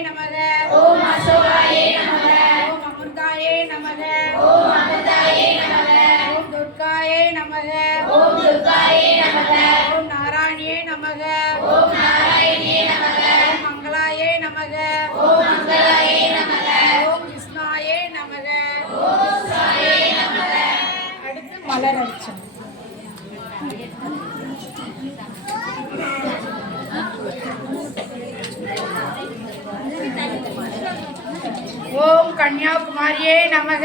நமக. கன்னியாகுமாரியே நமக.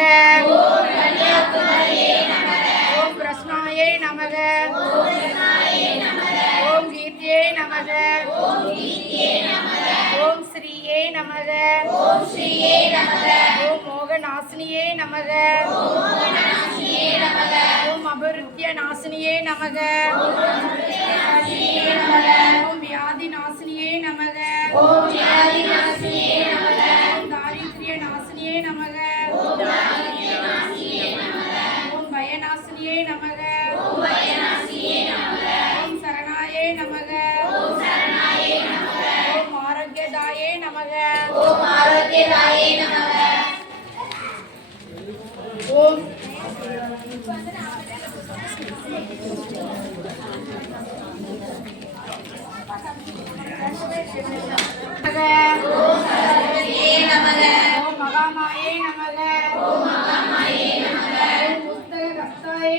ஓம் பிரஸ்னாயே நமக. ஓம் கீர்த்தியே நமக. ஓம் ஸ்ரீயே நமக. ஓம் மோகநாசினியே நமக. ஓம் அபிருத்திய நாசினியே நமக. ஓம் வியாதி நாசினியே நமக ஓம் வியாதி நாசினியே நமக. நமக. ஓம். மகாமாயே நமக. ஓம் புத்தக கர்த்தாயே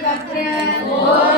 Pátria,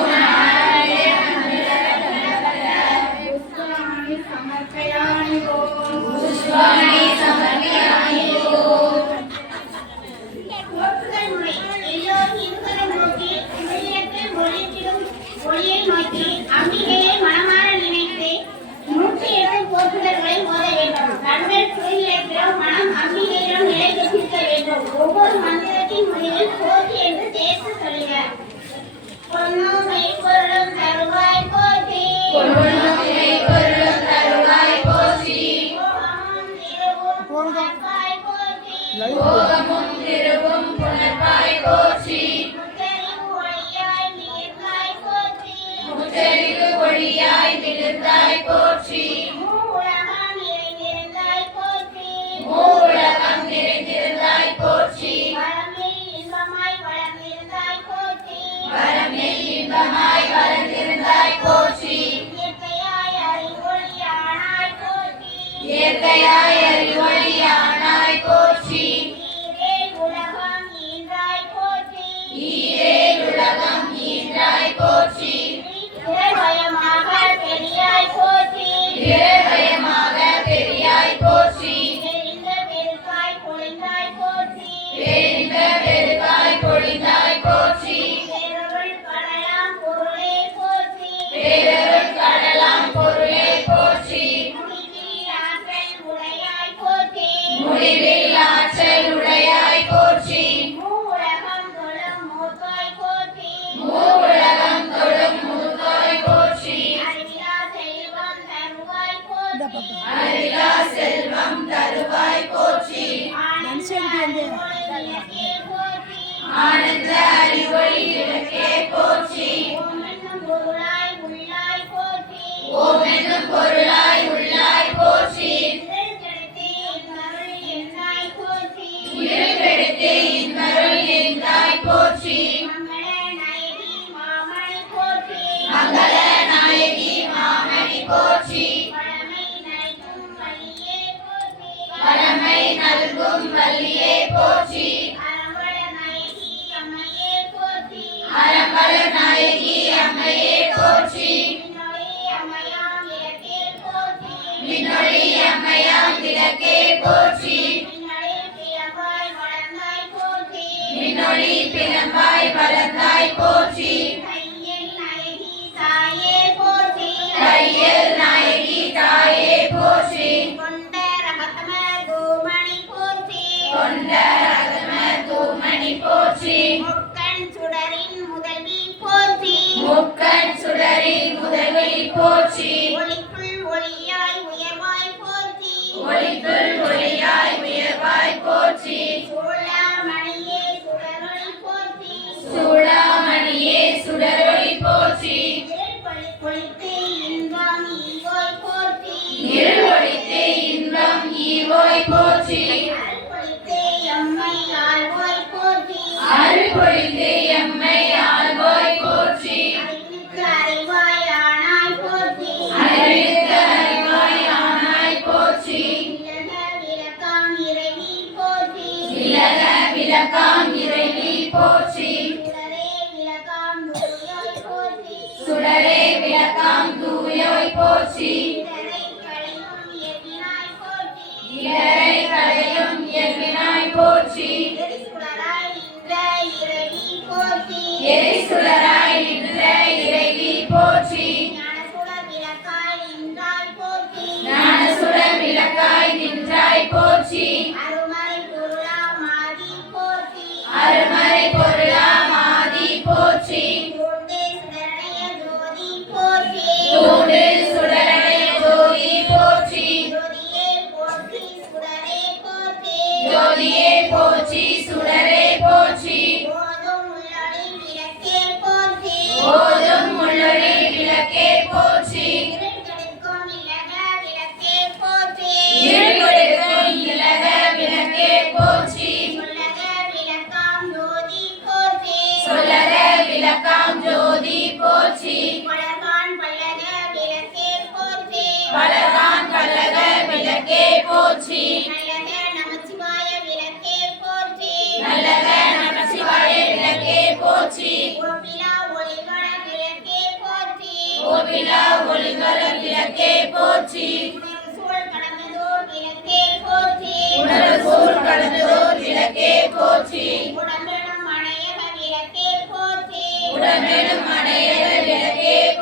பிறந்தாய் வளர்ந்தாய் போற்றி. அருள் Yes,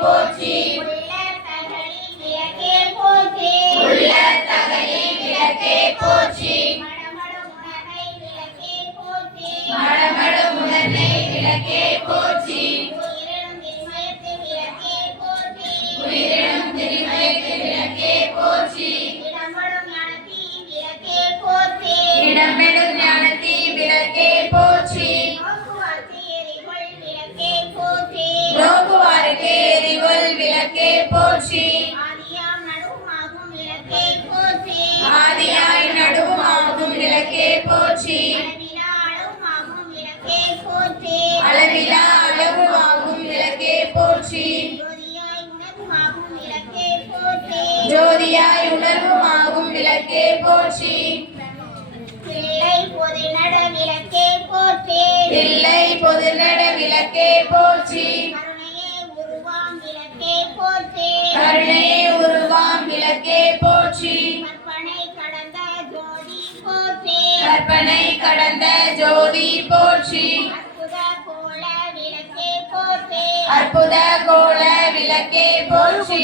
போற்றி ஒளியாய் உணர்வுமாகும் விளக்கே போற்றி. தில்லை பொதுநட விளக்கே போற்றி. தில்லை பொதுநட விளக்கே போற்றி. கருணையே உருவாம் விளக்கே போற்றி. கருணையே உருவாம் விளக்கே கற்பனை கடந்த ஜோதி போற்றி. கற்பனை கடந்த ஜோதி போற்றி. அற்புத கோல விளக்கே போற்றி.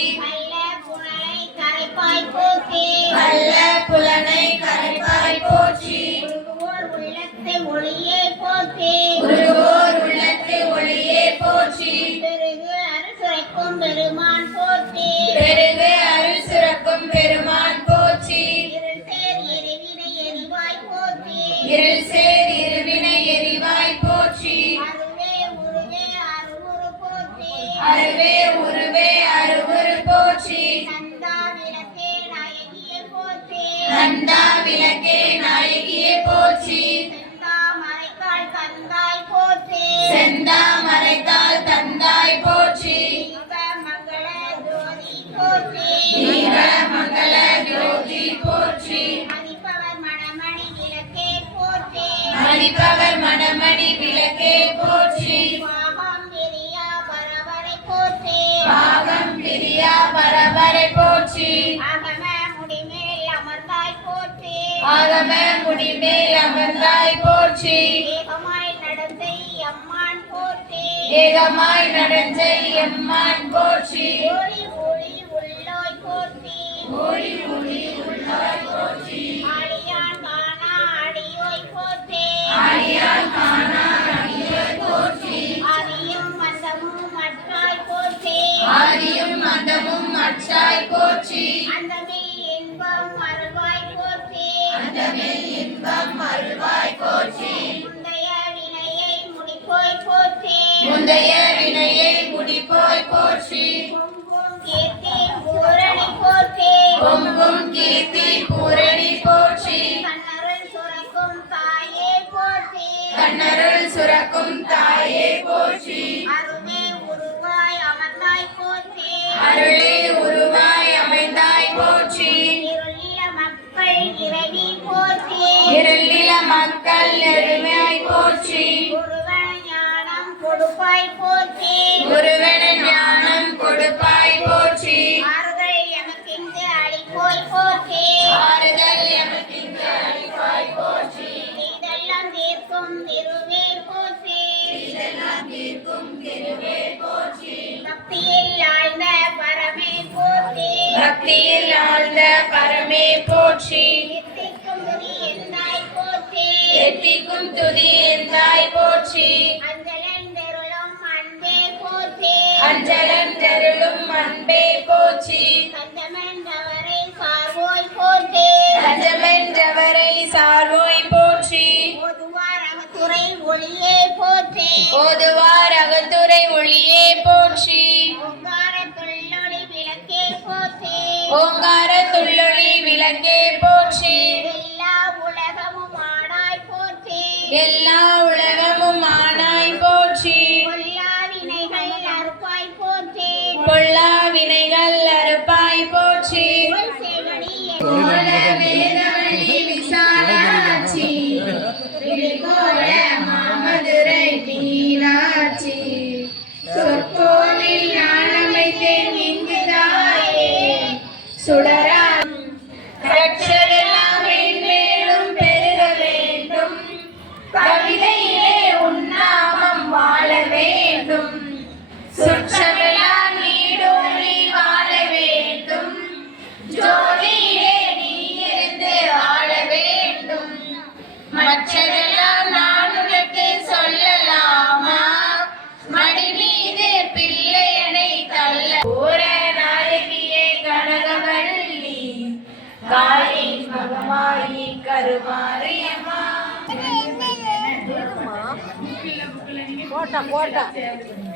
அமர்ந்தாய் போற்றி ஏகமாய் நடந்தை அம்மான் போற்றி. ஏகமாய் நடந்தை அம்மான் போற்றி. ஒளி மந்தமும் அற்றாய் போற்றி. ஆதியும் இன்பம் அருள்வாய் போற்றி முந்தைய வினையை முடிப்போய் போற்றி முந்தைய வினையை முடிப்போய் போற்றி. துதி தாய் போற்றி. அஞ்சலந்தருளும் அன்பே போற்றி. அஞ்சலந்தருளும் அன்பே போற்றி. பஞ்சமென்றவரை சார்வோய் போற்றி. பஞ்சமென்றவரை சார்வோய் ஒளியே போற்றி. பொதுவா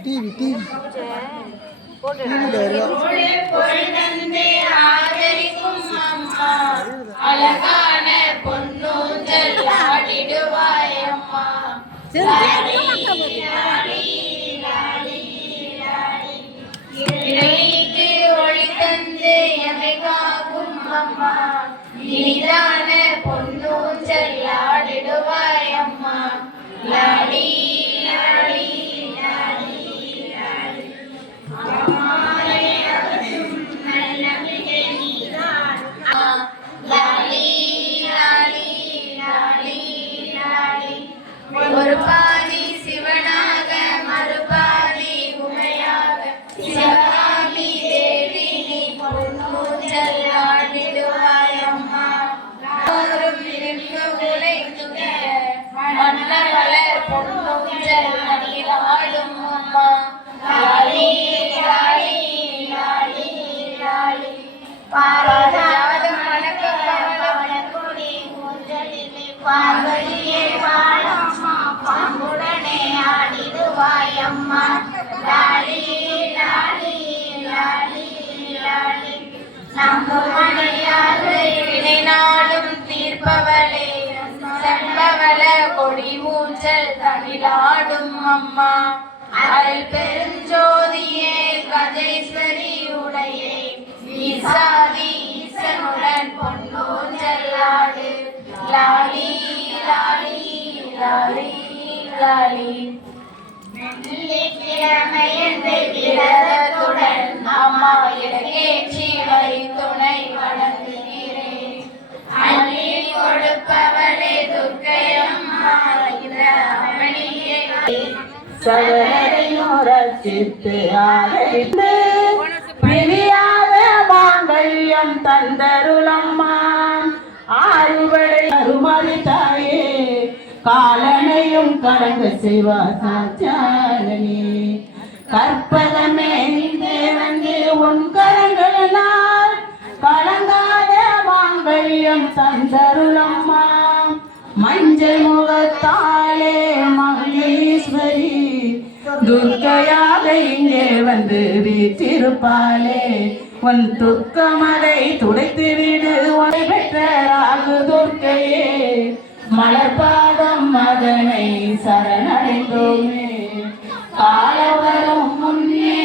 டிவி டிவி. அழகான பொன்னூஞ்சல் ஆடிடுவாய் அம்மா இறைக்கு ஒளி தந்து எமை காக்கும் அம்மா. நீதான நம்புமணியாக வினை தீர்ப்பவளே. செம்பவள கொடி ஊஞ்சல் தனிலாடும் அம்மா. அருள் பெருஞ்சோதியே கஜேஸ்வரி உடையே. ஈசாதி ஈசனுடன் பொன்னூஞ்சல்லாடு லாலி லாலி லாலி லாலி. வெள்ளிக்கிழமையன்று விரதத்துடன் அம்மா இடக்கேற்றி வரி துணை வளர்ந்து அள்ளி ரசித்து ஆதரித்து பிரியாத மாங்கல்யம் தந்தருளம்மா. ஆறுவடை அருமதி தாயே காலனையும் கடந்த செய்வா சாச்சாரணி கற்பகமே தேவந்தே உன் கரங்களினால் கலங்காத. மாங்கல்யம் தந்தருளம்மா. மஞ்சள் முகத்தாலே மங்களீஸ்வரி துர்க்கையாக இங்கே வந்து வீற்றிருப்பாளே. உன் துக்கமதை துடைத்து விடு உனை பெற்றராக துர்க்கையே. மலர்பாதம் மதனை சரணடைந்தோமே. காலவரம் முன்னே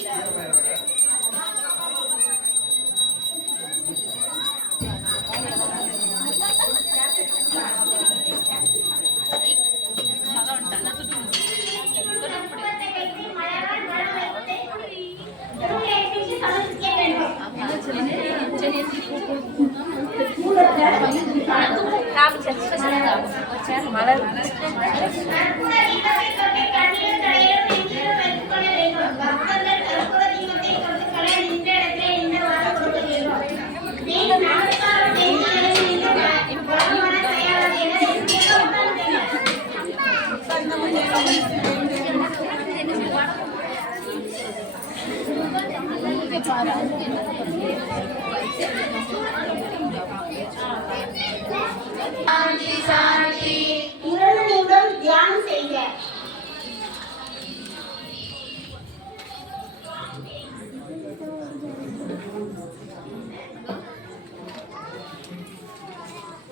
சாந்தி சாந்தி இரண்டு நிமிடம் தியானம் செய்க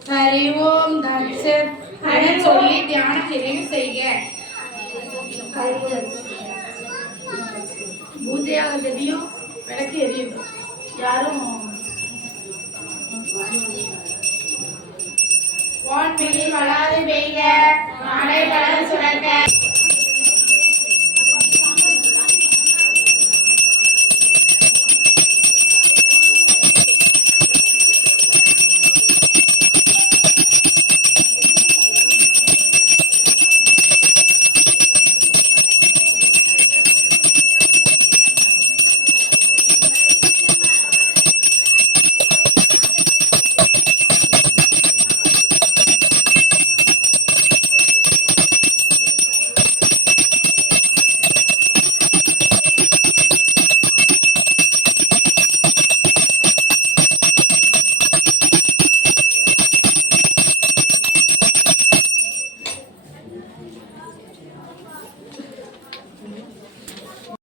ஹரி ஓம் தட்சத் என சொல்லி தியானம் நிறைவு செய்க பூஜையாகிறதையும் விளக்கு எரியும் யாரும் வான்வெளி வளாது பெய்ய மழை வளம் சுரக்க.